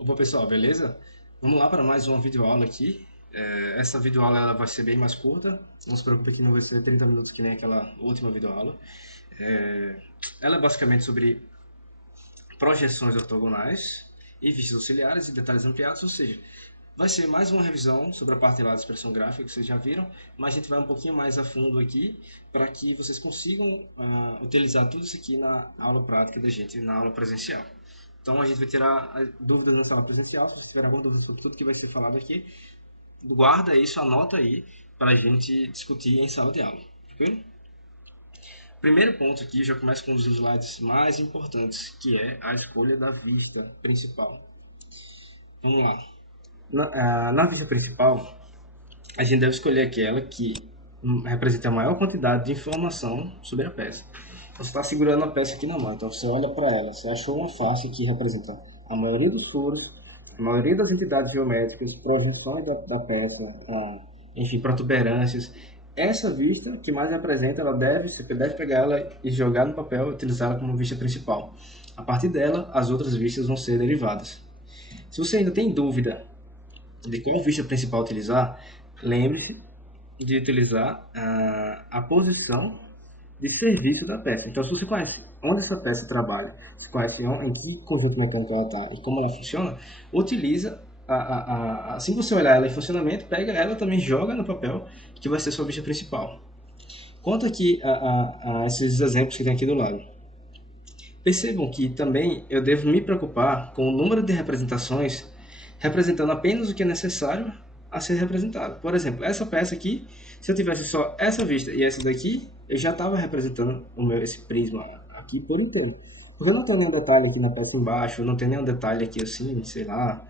Opa pessoal, beleza? Vamos lá para mais uma videoaula aqui. Essa videoaula ela vai ser bem mais curta, não se preocupe que não vai ser 30 minutos que nem aquela última videoaula. É, Ela é basicamente sobre projeções ortogonais e vistas auxiliares e detalhes ampliados, ou seja, vai ser mais uma revisão sobre a parte lá da expressão gráfica que vocês já viram, mas a gente vai um pouquinho mais a fundo aqui para que vocês consigam utilizar tudo isso aqui na aula prática da gente, na aula presencial. Então a gente vai tirar dúvidas na sala presencial. Se você tiver alguma dúvida sobre tudo que vai ser falado aqui, guarda isso, anota aí para a gente discutir em sala de aula. Tranquilo? Primeiro ponto aqui, já começo com um dos slides mais importantes, que é a escolha da vista principal. Vamos lá. Na vista principal, a gente deve escolher aquela que representa a maior quantidade de informação sobre a peça. Você está segurando a peça aqui na mão, então você olha para ela, você achou uma face que representa a maioria dos furos, a maioria das entidades geométricas, projeções da peça, enfim, protuberâncias. Essa vista que mais representa, você deve pegar ela e jogar no papel e utilizá-la como vista principal. A partir dela, as outras vistas vão ser derivadas. Se você ainda tem dúvida de qual vista principal utilizar, lembre-se de utilizar a posição de serviço da peça. Então, se você conhece onde essa peça trabalha, se conhece em que conjunto mecânico ela está e como ela funciona, utiliza, assim que você olhar ela em funcionamento, pega ela também joga no papel, que vai ser sua vista principal. Quanto aqui a esses exemplos que tem aqui do lado. Percebam que também eu devo me preocupar com o número de representações, representando apenas o que é necessário a ser representado. Por exemplo, essa peça aqui, se eu tivesse só essa vista e essa daqui, eu já estava representando esse prisma aqui por inteiro. Porque eu não tenho nenhum detalhe aqui na peça embaixo, eu não tenho nenhum detalhe aqui assim, sei lá,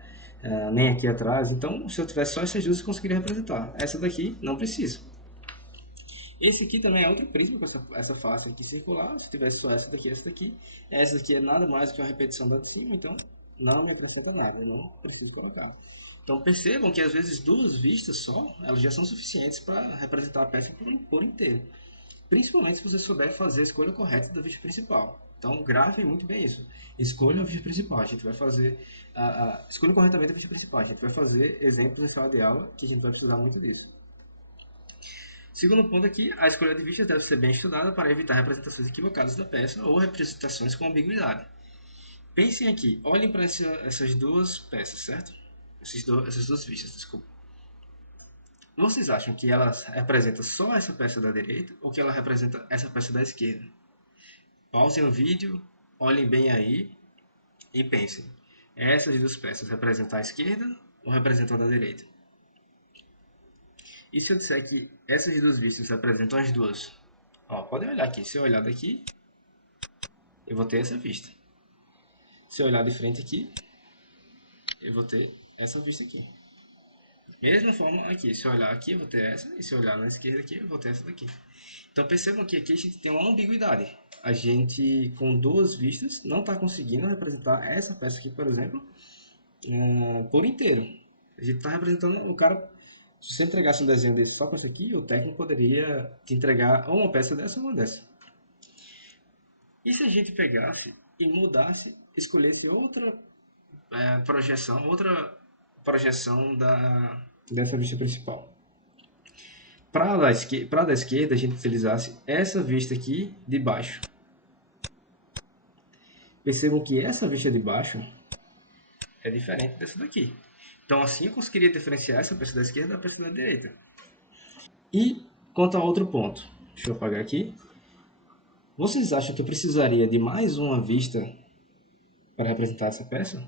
nem aqui atrás. Então, se eu tivesse só essas duas, eu conseguiria representar. Essa daqui, não precisa. Esse aqui também é outro prisma com essa face aqui circular. Se tivesse só essa daqui. Essa daqui é nada mais do que uma repetição da de cima, então não me acrescenta nada, eu não consigo colocar. Então percebam que às vezes duas vistas só, elas já são suficientes para representar a peça por inteiro. Principalmente se você souber fazer a escolha correta da vista principal. Então gravem muito bem isso. Escolha a vista principal. A gente vai fazer escolha corretamente a vista principal. A gente vai fazer exemplos em sala de aula que a gente vai precisar muito disso. Segundo ponto aqui, a escolha de vistas deve ser bem estudada para evitar representações equivocadas da peça ou representações com ambiguidade. Pensem aqui, olhem para essas duas peças, certo? Essas duas vistas, desculpa. Vocês acham que ela representa só essa peça da direita ou que ela representa essa peça da esquerda? Pausem o vídeo, olhem bem aí e pensem. Essas duas peças representam a esquerda ou representam a da direita? E se eu disser que essas duas vistas representam as duas? Ó, podem olhar aqui. Se eu olhar daqui, eu vou ter essa vista. Se eu olhar de frente aqui, eu vou ter essa vista aqui. Mesma forma aqui, se eu olhar aqui eu vou ter essa, e se eu olhar na esquerda aqui eu vou ter essa daqui. Então percebam que aqui a gente tem uma ambiguidade. A gente, com duas vistas, não está conseguindo representar essa peça aqui, por exemplo, por inteiro. A gente está representando o cara. Se você entregasse um desenho desse só com isso aqui, o técnico poderia te entregar ou uma peça dessa ou uma dessa. E se a gente pegasse e mudasse, escolhesse outra projeção dessa vista principal? Para a da esquerda, a gente utilizasse essa vista aqui de baixo. Percebam que essa vista de baixo é diferente dessa daqui. Então assim eu conseguiria diferenciar essa peça da esquerda da peça da direita. E quanto a outro ponto, deixa eu apagar aqui. Vocês acham que eu precisaria de mais uma vista para representar essa peça?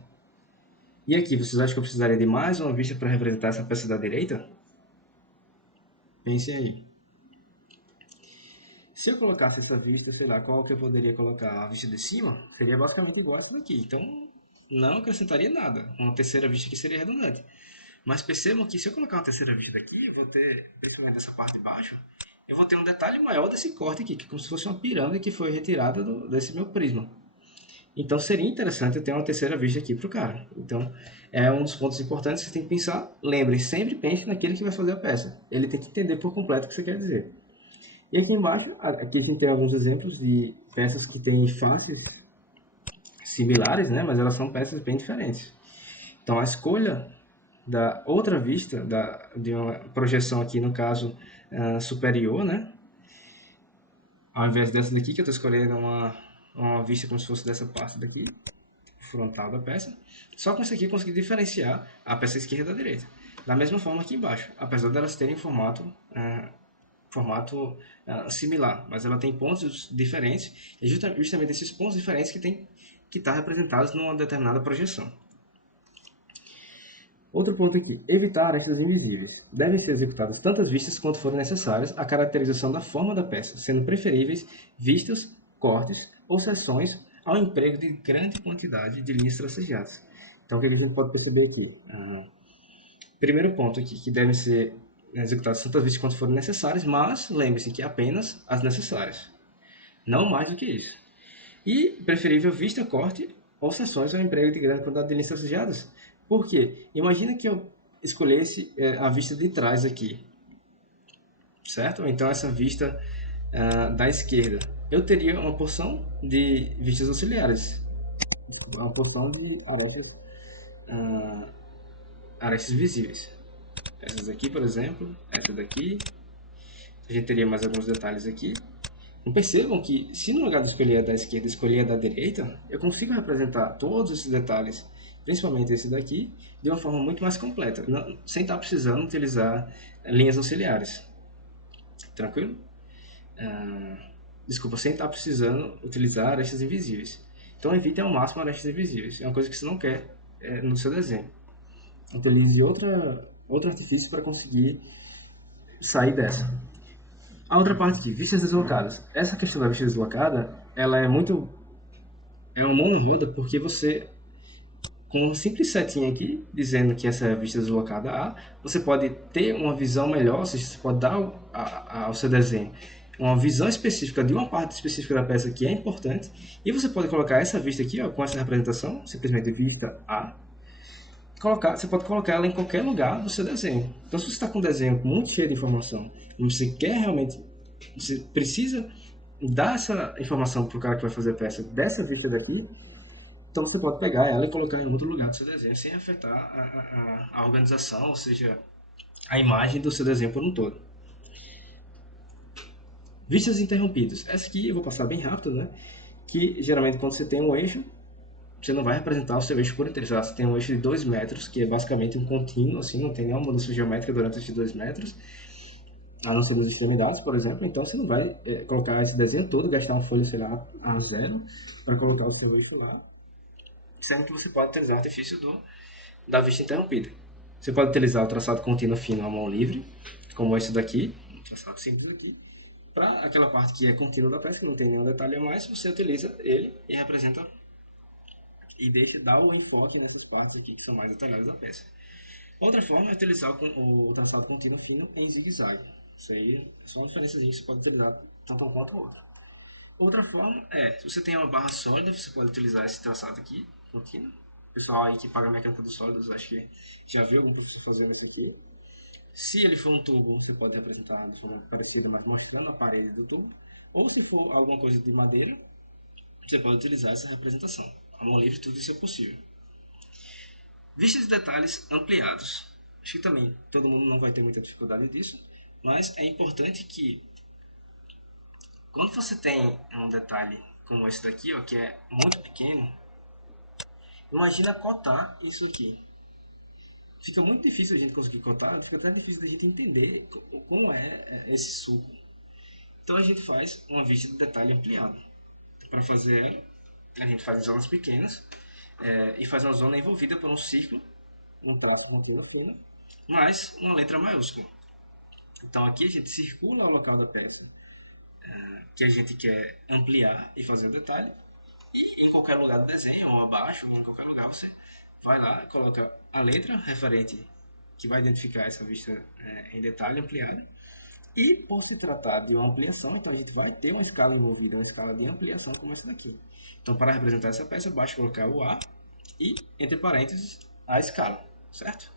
E aqui, vocês acham que eu precisaria de mais uma vista para representar essa peça da direita? Pensem aí. Se eu colocasse essa vista, sei lá, qual que eu poderia colocar? A vista de cima? Seria basicamente igual a essa daqui. Então, não acrescentaria nada. Uma terceira vista aqui seria redundante. Mas percebam que se eu colocar uma terceira vista aqui, eu vou ter, principalmente dessa parte de baixo, eu vou ter um detalhe maior desse corte aqui, que é como se fosse uma pirâmide que foi retirada desse meu prisma. Então seria interessante eu ter uma terceira vista aqui para o cara. Então é um dos pontos importantes que você tem que pensar. Lembre, sempre pense naquele que vai fazer a peça. Ele tem que entender por completo o que você quer dizer. E aqui embaixo, aqui a gente tem alguns exemplos de peças que têm faces similares, né? Mas elas são peças bem diferentes. Então, a escolha da outra vista, de uma projeção aqui, no caso, superior, né? Ao invés dessa daqui, que eu estou escolhendo uma vista como se fosse dessa parte daqui, frontal da peça. Só com isso aqui eu consegui diferenciar a peça esquerda da direita. Da mesma forma aqui embaixo, apesar delas terem formato similar, mas ela tem pontos diferentes, e justamente esses pontos diferentes que estar representados numa determinada projeção. Outro ponto aqui, evitar arestas invisíveis. Devem ser executadas tantas vistas quanto forem necessárias à caracterização da forma da peça, sendo preferíveis vistas, cortes ou seções ao emprego de grande quantidade de linhas tracejadas. Então, o que a gente pode perceber aqui? Primeiro ponto aqui, que devem ser executadas tantas vistas quanto forem necessárias, mas lembre-se que apenas as necessárias, não mais do que isso. E preferível vista, corte ou seções ao emprego de grande quantidade de linhas tracejadas. Por quê? Imagina que eu escolhesse a vista de trás aqui, certo? Então essa vista da esquerda. Eu teria uma porção de vistas auxiliares, uma porção de arestas visíveis. Essas aqui, por exemplo, essa daqui. A gente teria mais alguns detalhes aqui. Percebam que, se no lugar de escolher a da esquerda, escolher a da direita, eu consigo representar todos esses detalhes, principalmente esse daqui, de uma forma muito mais completa, sem estar precisando utilizar linhas auxiliares. Tranquilo? Desculpa, sem estar precisando utilizar arestas invisíveis. Então, evite ao máximo arestas invisíveis. É uma coisa que você não quer no seu desenho. Utilize outro artifício para conseguir sair dessa. A outra parte aqui, vistas deslocadas. Essa questão da vista deslocada, ela é uma mão roda, porque você, com uma simples setinha aqui, dizendo que essa é a vista deslocada A, você pode ter uma visão melhor, ou seja, você pode dar ao seu desenho uma visão específica de uma parte específica da peça que é importante, e você pode colocar essa vista aqui, ó, com essa representação, simplesmente vista A, você pode colocar ela em qualquer lugar do seu desenho. Então, se você está com um desenho muito cheio de informação, e você quer realmente, você precisa dar essa informação para o cara que vai fazer a peça dessa vista daqui, então você pode pegar ela e colocar em outro lugar do seu desenho, sem afetar a organização, ou seja, a imagem do seu desenho por um todo. Vistas interrompidas. Essa aqui eu vou passar bem rápido, né? Que geralmente quando você tem um eixo, você não vai representar o seu eixo por inteiro. Você tem um eixo de 2 metros, que é basicamente um contínuo, assim, não tem nenhuma mudança geométrica durante esses 2 metros, a não ser nas extremidades, por exemplo. Então você não vai colocar esse desenho todo, gastar uma folha, sei lá, a zero, para colocar o seu eixo lá. Sendo que você pode utilizar o artifício da vista interrompida. Você pode utilizar o traçado contínuo fino à mão livre, como esse daqui, um traçado simples aqui. Para aquela parte que é contínua da peça, que não tem nenhum detalhe a mais, você utiliza ele e representa e dá o enfoque nessas partes aqui que são mais detalhadas da peça. Outra forma é utilizar o traçado contínuo fino em zigue-zague. Isso aí é só uma diferença que você pode utilizar tanto um quanto o outro. Outra forma se você tem uma barra sólida, você pode utilizar esse traçado aqui, contínuo. O pessoal aí que paga a mecânica dos sólidos, acho que já viu algum professor fazendo isso aqui. Se ele for um tubo, você pode representar de forma parecida, mas mostrando a parede do tubo. Ou se for alguma coisa de madeira, você pode utilizar essa representação. A mão livre, tudo isso é possível. Vistas de detalhes ampliados. Acho que também todo mundo não vai ter muita dificuldade disso, mas é importante que quando você tem um detalhe como esse daqui, ó, que é muito pequeno, imagina cotar isso aqui. Fica muito difícil a gente conseguir cotar, fica até difícil a gente entender como é esse suco. Então a gente faz uma vista de detalhe ampliado. Para fazer ela, a gente faz em zonas pequenas e faz uma zona envolvida por um círculo, um traço com cor fina, mais uma letra maiúscula. Então aqui a gente circula o local da peça que a gente quer ampliar e fazer o detalhe, e em qualquer lugar do desenho, ou abaixo, ou em qualquer lugar, você vai lá e coloca a letra referente que vai identificar essa vista em detalhe ampliada. E por se tratar de uma ampliação, então a gente vai ter uma escala envolvida, uma escala de ampliação como essa daqui. Então, para representar essa peça, basta colocar o A e, entre parênteses, a escala, certo?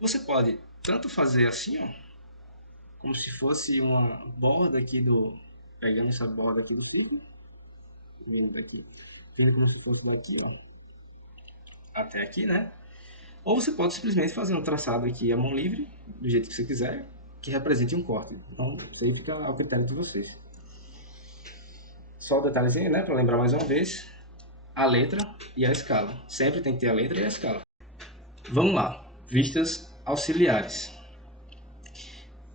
Você pode tanto fazer assim, ó, como se fosse uma borda aqui pegando essa borda aqui do tipo, vindo daqui, seja como se fosse daqui, ó, até aqui, né? Ou você pode simplesmente fazer um traçado aqui à mão livre, do jeito que você quiser, que represente um corte. Então, isso aí fica ao critério de vocês. Só o detalhezinho, né, para lembrar mais uma vez, a letra e a escala. Sempre tem que ter a letra e a escala. Vamos lá, vistas auxiliares.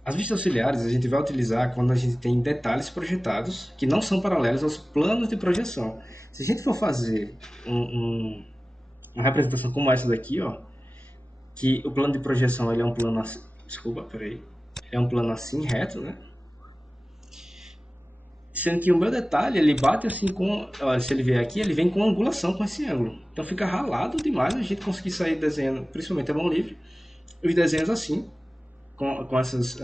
As vistas auxiliares a gente vai utilizar quando a gente tem detalhes projetados que não são paralelos aos planos de projeção. Se a gente for fazer uma representação como essa daqui, ó, que o plano de projeção ele é um plano assim, desculpa, peraí, é um plano assim reto, né? Sendo que o meu detalhe ele bate assim com, ó, se ele vier aqui, ele vem com angulação com esse ângulo. Então fica ralado demais a gente conseguir sair desenhando, principalmente a mão livre, os desenhos assim, com essas,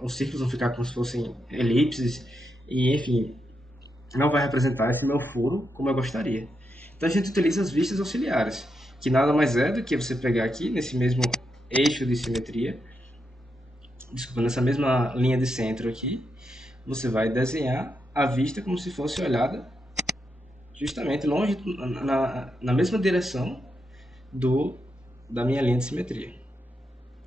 os círculos vão ficar como se fossem elipses e enfim, não vai representar esse meu furo como eu gostaria. Então a gente utiliza as vistas auxiliares, que nada mais é do que você pegar aqui nesse mesmo eixo de simetria, desculpa, nessa mesma linha de centro aqui, você vai desenhar a vista como se fosse olhada justamente longe, na mesma direção da minha linha de simetria,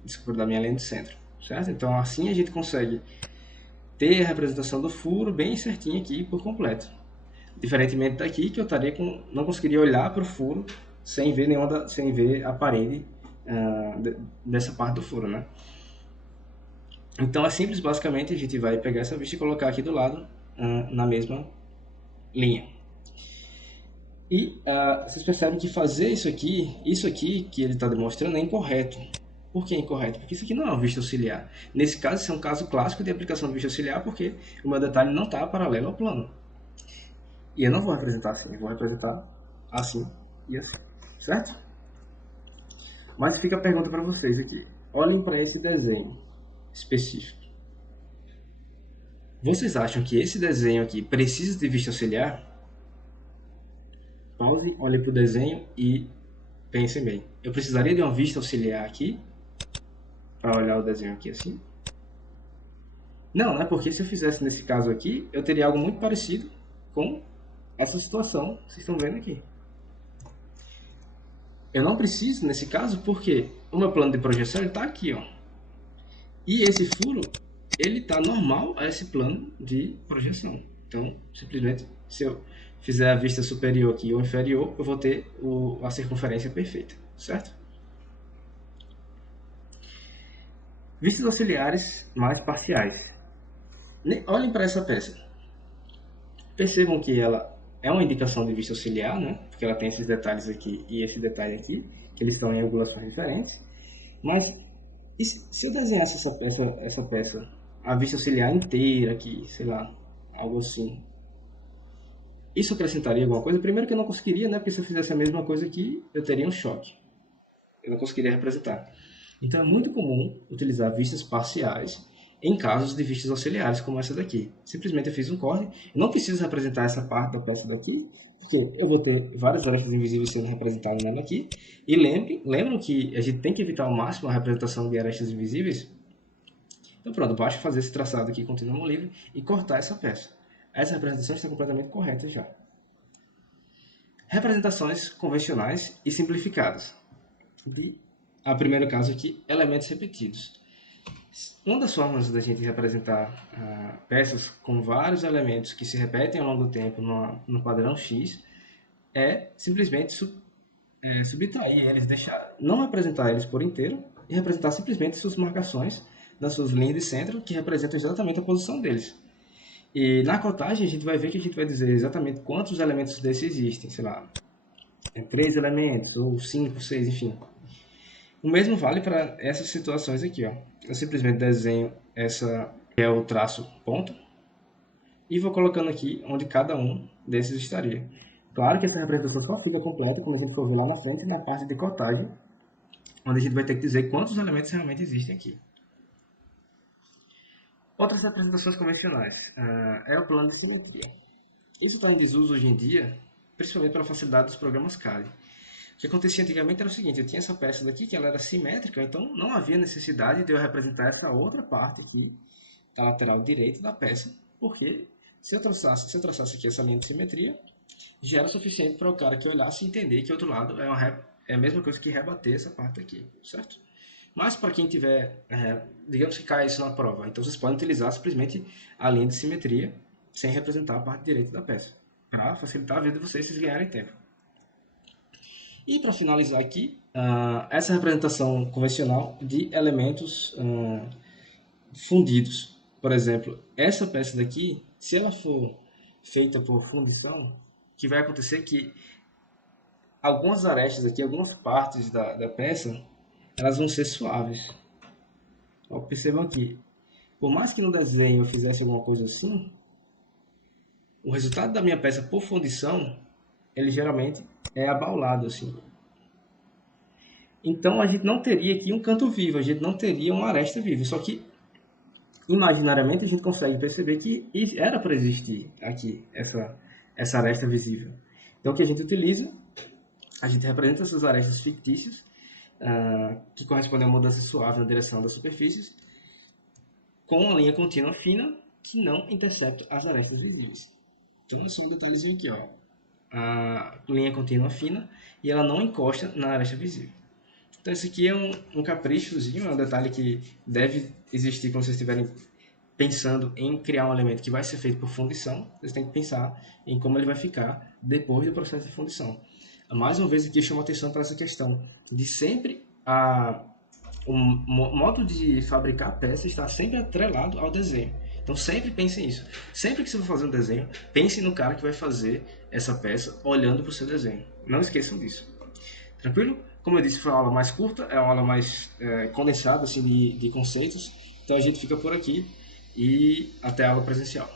desculpa, da minha linha de centro, certo? Então assim a gente consegue ter a representação do furo bem certinho aqui por completo. Diferentemente daqui, que eu estaria não conseguiria olhar para o furo sem ver sem ver a parede dessa parte do furo, né? Então é simples, basicamente a gente vai pegar essa vista e colocar aqui do lado na mesma linha. E vocês percebem que fazer isso aqui que ele está demonstrando é incorreto. Por que é incorreto? Porque isso aqui não é uma vista auxiliar. Nesse caso, isso é um caso clássico de aplicação de vista auxiliar, porque o meu detalhe não está paralelo ao plano. E eu não vou representar assim, eu vou representar assim e assim, certo? Mas fica a pergunta para vocês aqui. Olhem para esse desenho específico. Vocês acham que esse desenho aqui precisa de vista auxiliar? Pause, olhem para o desenho e pensem bem. Eu precisaria de uma vista auxiliar aqui para olhar o desenho aqui assim? Não, né? Porque se eu fizesse nesse caso aqui, eu teria algo muito parecido com essa situação que vocês estão vendo aqui. Eu não preciso nesse caso porque o meu plano de projeção está aqui, ó. E esse furo ele está normal a esse plano de projeção. Então, simplesmente, se eu fizer a vista superior aqui ou inferior, eu vou ter a circunferência perfeita, certo? Vistas auxiliares mais parciais. Olhem para essa peça. Percebam que ela é uma indicação de vista auxiliar, né? Porque ela tem esses detalhes aqui e esse detalhe aqui, que eles estão em angulações diferentes. Mas e se eu desenhasse essa peça, a vista auxiliar inteira aqui, sei lá, algo assim, isso acrescentaria alguma coisa? Primeiro que eu não conseguiria, né? Porque se eu fizesse a mesma coisa aqui, eu teria um choque. Eu não conseguiria representar. Então é muito comum utilizar vistas parciais em casos de vistas auxiliares, como essa daqui. Simplesmente eu fiz um corte, eu não preciso representar essa parte da peça daqui, porque eu vou ter várias arestas invisíveis sendo representadas nela aqui. E lembram que a gente tem que evitar ao máximo a representação de arestas invisíveis? Então pronto, basta fazer esse traçado aqui contínuo mão livre e cortar essa peça. Essa representação está completamente correta já. Representações convencionais e simplificadas. A primeiro caso aqui, elementos repetidos. Uma das formas da gente representar peças com vários elementos que se repetem ao longo do tempo no padrão X é simplesmente subtrair eles, não representar eles por inteiro e representar simplesmente suas marcações nas suas linhas de centro que representam exatamente a posição deles. E na cotagem a gente vai ver que a gente vai dizer exatamente quantos elementos desses existem, sei lá, 3 elementos ou 5, 6, enfim. O mesmo vale para essas situações aqui, ó. Eu simplesmente desenho essa que é o traço ponto e vou colocando aqui onde cada um desses estaria. Claro que essa representação só fica completa quando a gente for ver lá na frente na parte de cotagem, onde a gente vai ter que dizer quantos elementos realmente existem aqui. Outras representações convencionais é o plano de simetria. Isso está em desuso hoje em dia, principalmente pela facilidade dos programas CAD. O que acontecia antigamente era o seguinte, eu tinha essa peça daqui que ela era simétrica, então não havia necessidade de eu representar essa outra parte aqui, da lateral direita da peça, porque se eu traçasse aqui essa linha de simetria, já era suficiente para o cara que olhasse entender que o outro lado é a mesma coisa que rebater essa parte aqui, certo? Mas para quem tiver, digamos que cai isso na prova, então vocês podem utilizar simplesmente a linha de simetria sem representar a parte direita da peça, para facilitar a vida de vocês ganharem tempo. E para finalizar aqui, essa representação convencional de elementos fundidos. Por exemplo, essa peça daqui, se ela for feita por fundição, o que vai acontecer é que algumas arestas aqui, algumas partes da peça, elas vão ser suaves. Ó, percebam aqui, por mais que no desenho eu fizesse alguma coisa assim, o resultado da minha peça por fundição, ele geralmente é abaulado assim. Então a gente não teria aqui um canto vivo, a gente não teria uma aresta viva, só que imaginariamente a gente consegue perceber que era para existir aqui essa aresta visível. Então o que a gente utiliza, a gente representa essas arestas fictícias, que correspondem a uma mudança suave na direção das superfícies, com uma linha contínua fina que não intercepta as arestas visíveis. Então é só um detalhezinho aqui, ó. A linha contínua fina e ela não encosta na aresta visível. Então esse aqui é um caprichozinho, é um detalhe que deve existir quando vocês estiverem pensando em criar um elemento que vai ser feito por fundição. Vocês têm que pensar em como ele vai ficar depois do processo de fundição. Mais uma vez aqui eu chamo a atenção para essa questão de sempre o modo de fabricar a peça está sempre atrelado ao desenho. Então sempre pense nisso. Sempre que você for fazer um desenho, pense no cara que vai fazer essa peça olhando para o seu desenho. Não esqueçam disso. Tranquilo? Como eu disse, foi uma aula mais curta, é uma aula mais condensada assim, de conceitos. Então a gente fica por aqui e até a aula presencial.